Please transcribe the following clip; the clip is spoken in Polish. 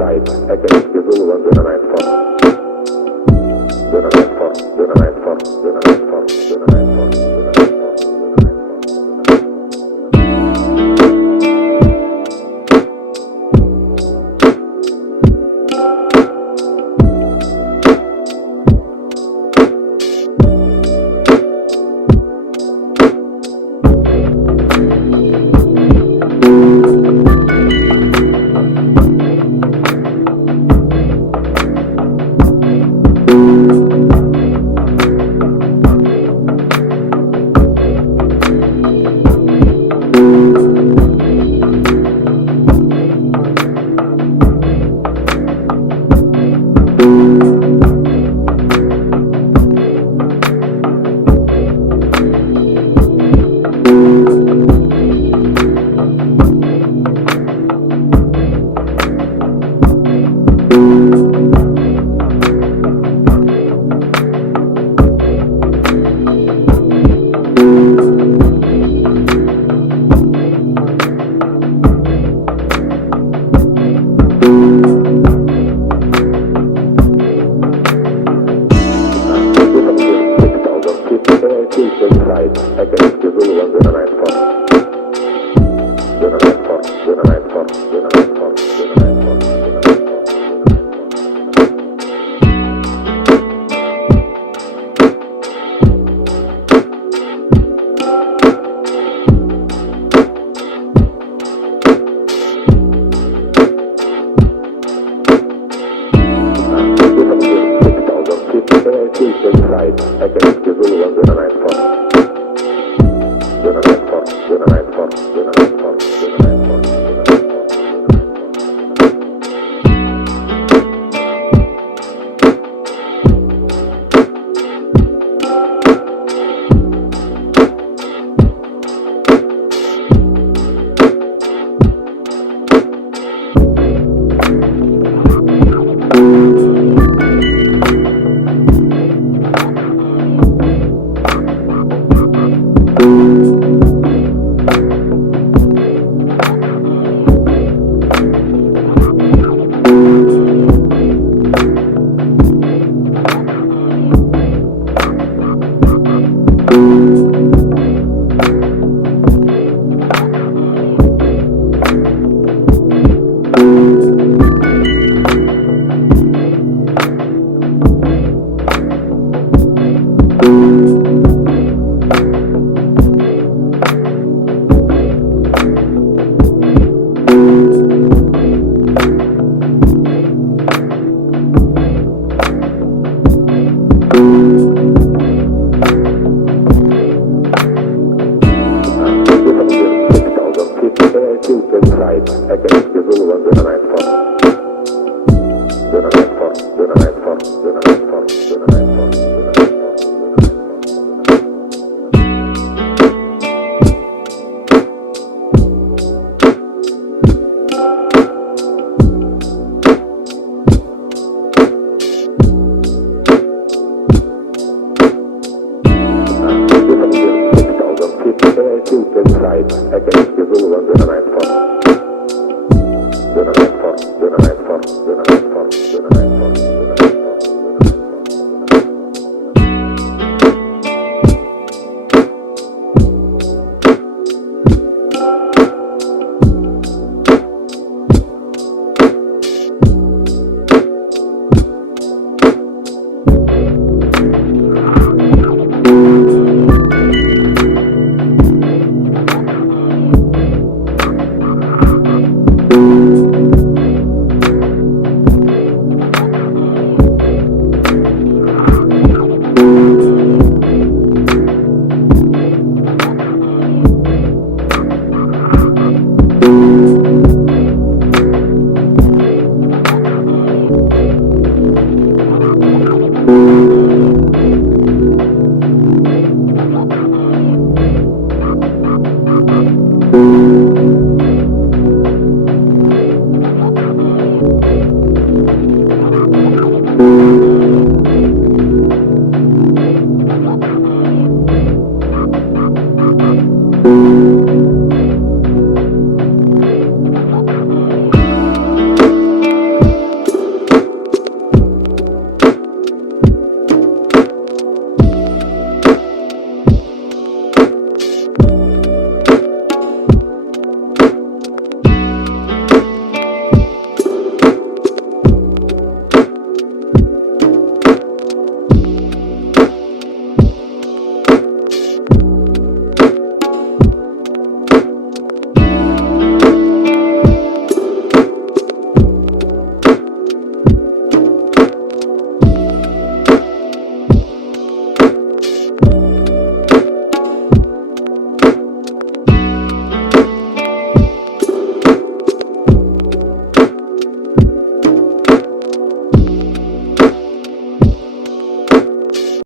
inside. I can give you one the night for. The night for. The night for. The night for. The night for. Inside, I can give you one the night for. The night for. The night for. The night for. The night for. Inside, I can give you one the night for. The night for. The night for. The night for. The night for. Inside, I can give you one the night for. The night for. The night for. The night for. The night for. Inside, I can give you one the night for. The night for. The night for. The night for. The night for.